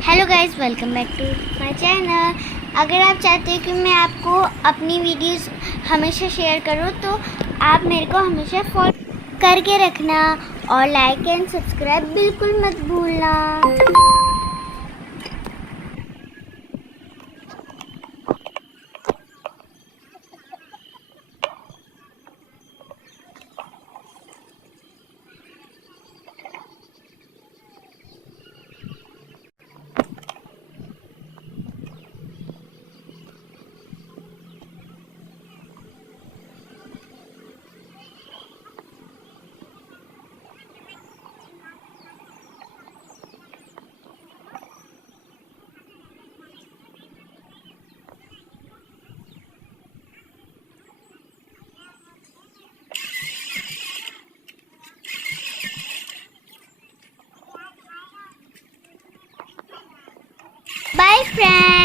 Hello guys, welcome back to my channel. अगर आप चाहते हो कि मैं आपको अपनी वीडियोस हमेशा शेयर करूं तो आप मेरे को हमेशा फॉलो करके रखना और लाइक एंड सब्सक्राइब बिल्कुल मत भूलना। Bye friends.